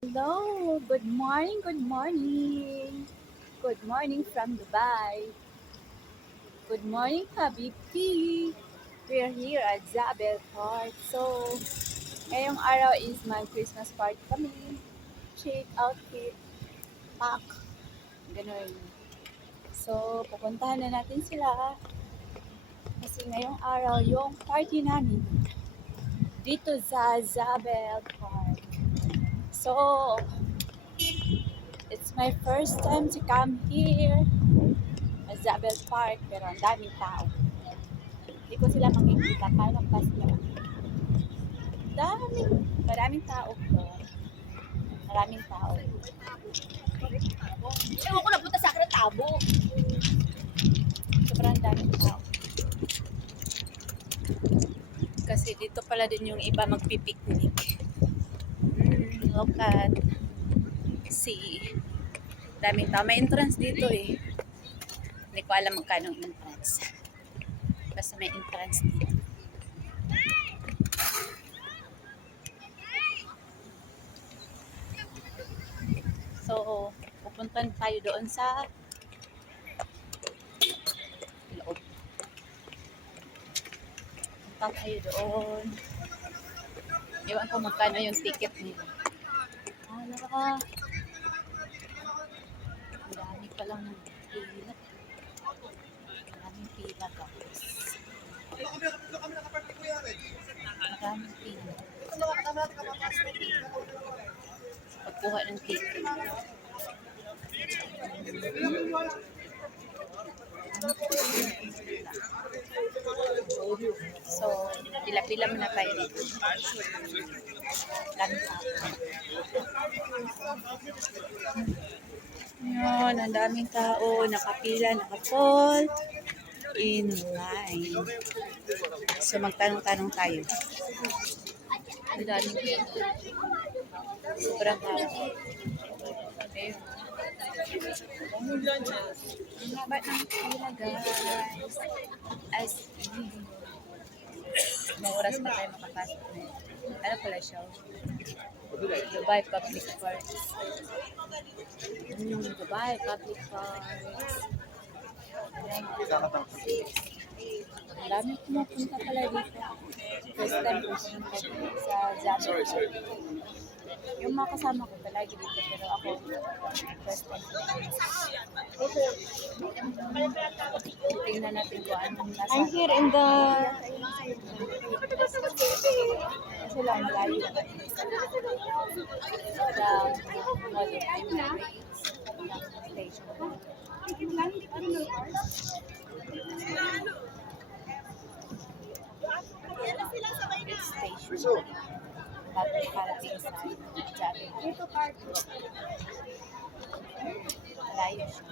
Hello, good morning, good morning. Good morning from Dubai. Good morning, Habibti. We're here at Zabel Park. So, ngayong araw is mag-Christmas party kami. Chic outfit, pack, ganun. So, pupuntahan na natin sila kasi ngayong araw yung party namin dito sa Zabel Park. So, it's my first time to come here at Zabel Park pero ang daming tao. Hindi ko sila makikita. Paano pa sila? Maraming tao ko. Maraming tao. Ewan ko na punta sa akin ng tabo. Sobrang daming tao. Kasi dito pala din yung iba magpipiknik. Look at see. Daming tao. May entrance dito eh. Hindi ko alam magkano ang entrance. Basta may entrance dito. So, pupuntan tayo doon sa loob. Punta tayo doon. Ewan ko magkano yung ticket nila. Hala. Ang dami pa lang ng pila. Maraming pila guys. Maraming pila. Pagkuha ng ticket. So, pila-pila muna tayo dito. Dami pa. Yun, ang daming tao, nakapila, nakapol, in line. So, magtanong-tanong tayo. Ang daming pila. Sobrang tao. Okay. Ang haba ng pila, guys. As in. Mga oras pa tayo makapasok na yun. Ano pala siya? Dubai Public Parks. Dubai Public Parks. Ang dami pumupunta pala dito. First time pumunta sa Zabel. Yung mga kasama ko palagi dito pero ako first time. Tingnan natin kung anong nasa. I'm here in the Kasi lang malayo. Sa Mall of Emirates. Station. It's station. Bakit nakarating sa Jabi? Malayo siya.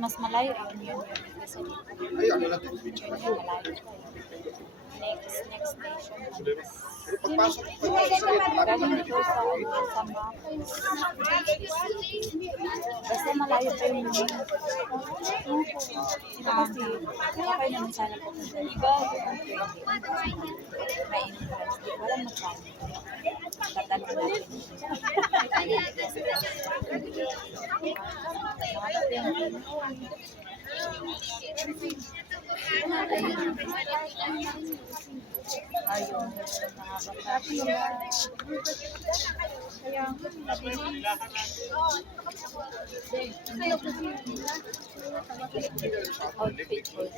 Mas malayo yun. Kasi yun yung malayo. Next station. Galing ko sa map. Basta malayo pa yun. Ito kasi, okay naman sana po kung iba yung 20. May interest. Walang magkano. Tatanong natin. Ayun, outfit for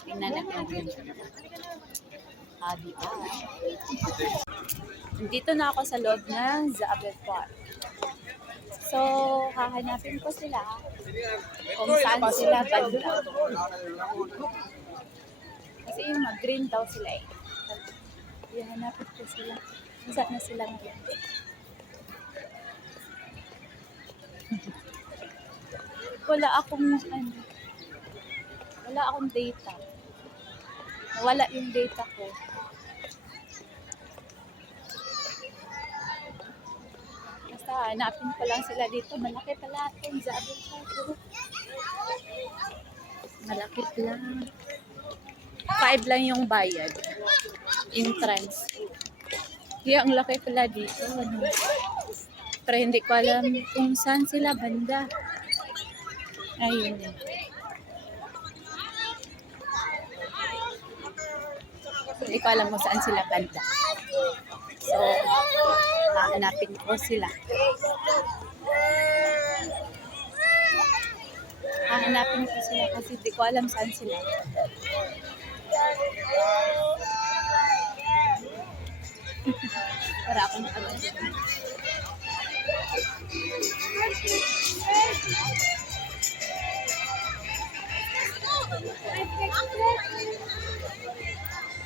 tingnan natin. Di ba? Dito na ako sa loob ng Zabel Park. So, hahanapin ko sila kung saan sila banda. Kasi yung mag-green daw sila eh. Hahanapin ko sila. Kung saan na sila ngayon. Wala akong data. Nawala yung data ko. Basta Hanapin ko lang sila dito. Malaki pala itong Zabel Park. Malaki lang. 5 lang yung bayad. Entrance. Kaya ang laki pala dito. Ano? Pero hindi ko alam kung saan sila banda. Ayun. Hindi ko alam kung saan sila banda. So, hahanapin ko sila. Hahanapin ko sila kasi hindi ko alam saan sila. Para akong alam.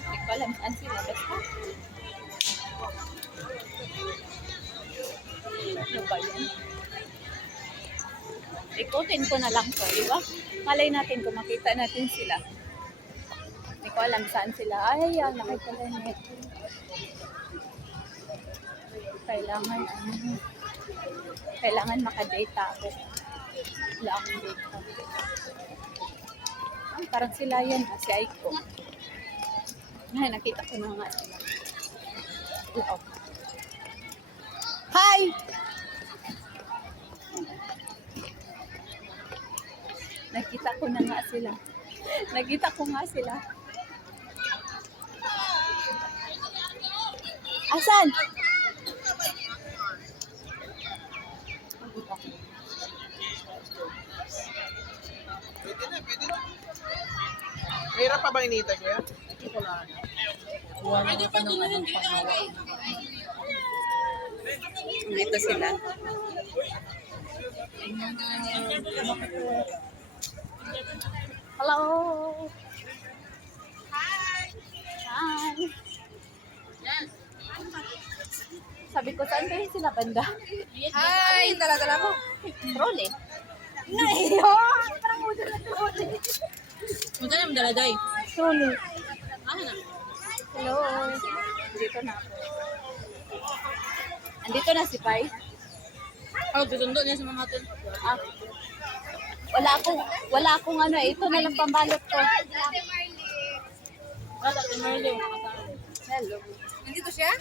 Hindi ko alam saan sila. Basta. Ano ba yun? Ikutin ko na lang to, di ba? Malay natin kung makita natin sila. Hindi ko alam saan sila. Ay, ang laki pala nito. Kailangan makadata ako. Wala akong data. Ay, parang sila yan, si Aiko. Ay, nakita ko na nga sila. Hello. Hi! Nakita ko na nga sila. Nakita ko nga sila. Asan? Mahirap pa ba inita ko yan? Pwede pa din yung ito sila. Hello! Hi! Hi! Sabi ko, saan kayo sila banda? Hi! Dala-dala mo. Trole. Naiyo! Parang mo dala trole. Punta na daladay. Trole. Hello. Andito na ako. Andito na si Pai. Oh, gusundo niya sa mama to. Ah, wala akong ano eh. Ito na lang pambalot ko. Ate Marley. Hello. Nandito siya?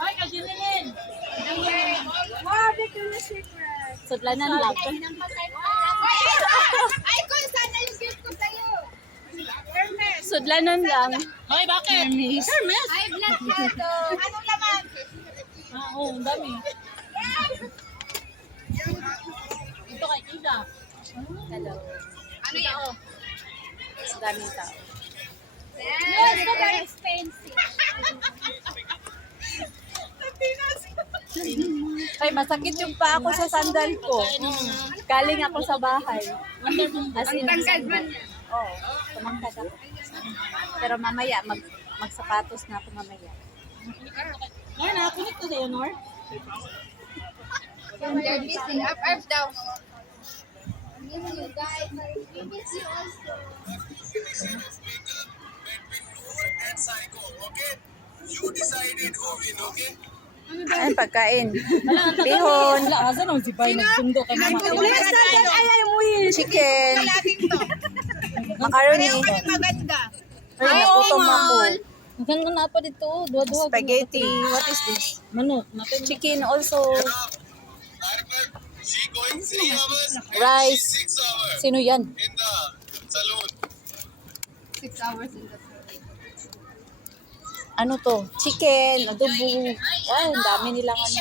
Ay, kasilin! Wow, Victoria's Secret. Sudlanan lang. Ay, kung sana yung gift ko sa'yo. Hermes. Sudlanan lang. Hoy, bakit? Hermes. Hermes? Ay, black photo. Anong laman? Oo, ang dami. Ito kay Kida. Hello. Ano yan? Ang daming tao. No, it's so very expensive. Ay, masakit yung pa ako sa sandal ko. Galing ako sa bahay. As in, oo, tumangkad ako. Pero mamaya, magsapatos na ako mamaya. Nor, nakakunik ko sa'yo, Nor. They're missing. Up daw. I'm missing you guys. We miss you also. Ay, pagkain. Bihon. Asan ang si Pai nagsundo kay mama? Chicken. Macaroni. Maganda. Ay, nagutom ako. Ang ganda na pa dito. Dua-dua. Spaghetti. What is this? Manok. Chicken also. She going 3 hours and Rice. 6 hours Sino yan? in the saloon. 6 hours in the Ano to? Chicken, adobo. Ay, ang dami nilang ano.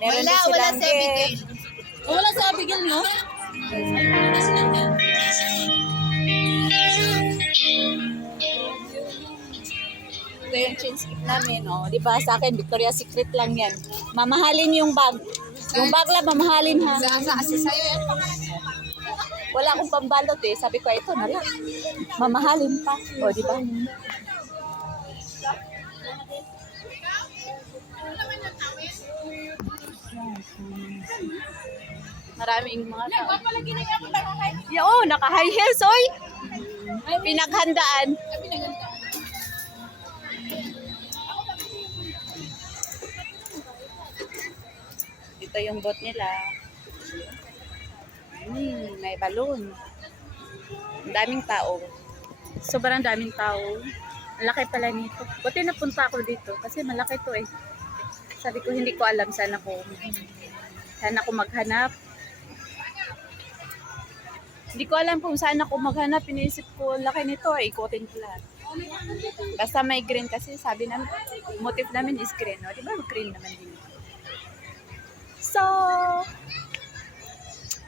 Meron din silang cake. Wala sa Abigail, no? Ito yung chin skip namin, oh. Di ba sa akin, Victoria's Secret lang yan. Mamahalin yung bag. Yung bag lang, mamahalin ha. Kasi sa'yo yan. Wala akong pambalot eh. Sabi ko, ito na lang. Mamahalin pa. O, di ba? Maraming mga tao. Oo, naka-high heels, oy! Pinaghandaan. Ito yung boat nila. May balloon. Ang daming tao. Sobrang daming tao. Ang laki pala nito. Buti napunta ako dito kasi malaki to eh. Sabi ko hindi ko alam saan ako maghanap. Hindi ko alam kung saan ako maghanap. Iniisip ko laki nito eh. Ikutin ko lahat. Basta may green kasi sabi namin, motif namin is green. No? Diba green naman din. So,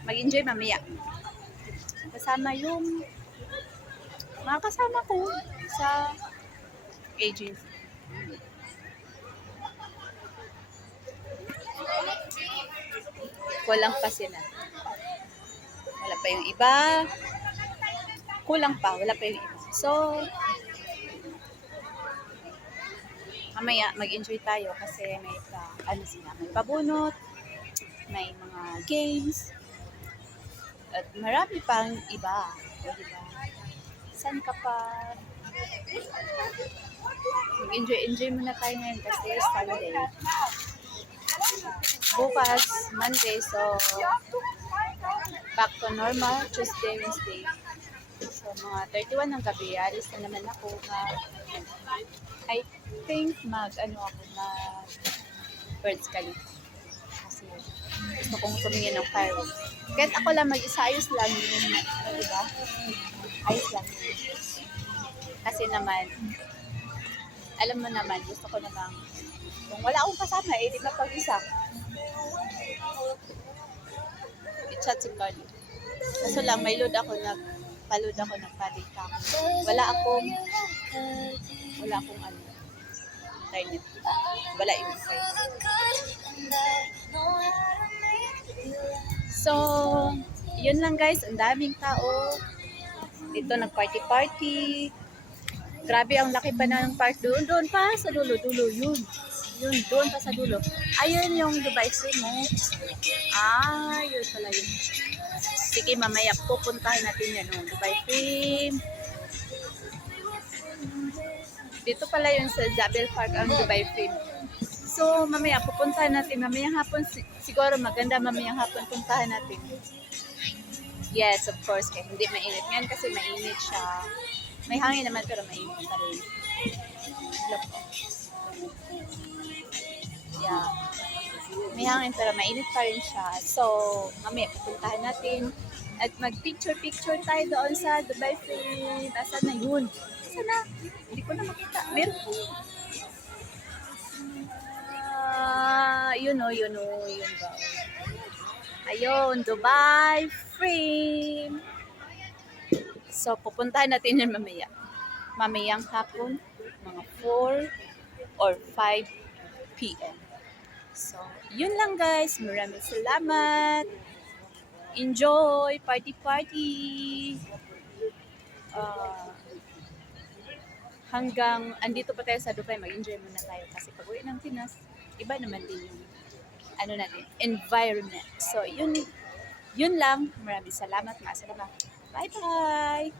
mag-enjoy mamaya. Kasama yung mga kasama ko sa agency. Kulang pa sila. Wala pa yung iba. Kulang pa. Wala pa yung iba. So, mamaya mag-enjoy tayo kasi may may pabunot, may mga games, at marami pang iba. O, diba? Saan ka pa? Mag-enjoy muna tayo ngayon kasi Sunday. Bukas, Monday, so back to normal, Tuesday, Wednesday. So, mga 31 ng gabi, alis na naman ako. I think Birds Khalifa. Kasi gusto kong tumingin ng fireworks. Kahit ako lang mag-isa, ayos lang yun. Diba? Ayos lang yun. Kasi naman, alam mo naman, gusto ko namang, kung wala akong kasama, di ba pag-isa? I-chat si Carly. Kaso lang, may load ako ng padita. Wala akong internet. Wala yung internet. So, yun lang guys, ang daming tao. Dito nag-party. Grabe, ang laki pa na ng park doon pa sa dulo, yun. Yun, doon pa sa dulo. Ayun yung Dubai Swim, oh. Yun pala yun. Sige, mamaya pupuntahan natin yan, oh. Dubai Swim. Dito pala yun sa Jebel Park ang Dubai Swim. So, mamaya pupuntahan natin. Mamayang hapon, siguro maganda mamayang hapon puntahan natin. Yes, of course. Kaya hindi mainit. Ngayon kasi mainit siya. May hangin naman pero mainit pa rin. Look. Yeah. May hangin pero mainit pa rin siya. So, mamaya pupuntahan natin. At mag-picture tayo doon sa Dubai Swim. Asan na yun? Asan na? Hindi ko na makita. Meron po. Yun ba? Ayun, Dubai Swim. So, pupuntahan natin yun mamaya. Mamayang hapon, mga 4 or 5 p.m. So, yun lang guys. Maraming salamat. Enjoy! Party! Hanggang andito pa tayo sa Dubai, mag-enjoy muna tayo. Kasi pag uwi ng Pinas, iba naman din yung environment. So, yun lang. Maraming salamat. Bye-bye!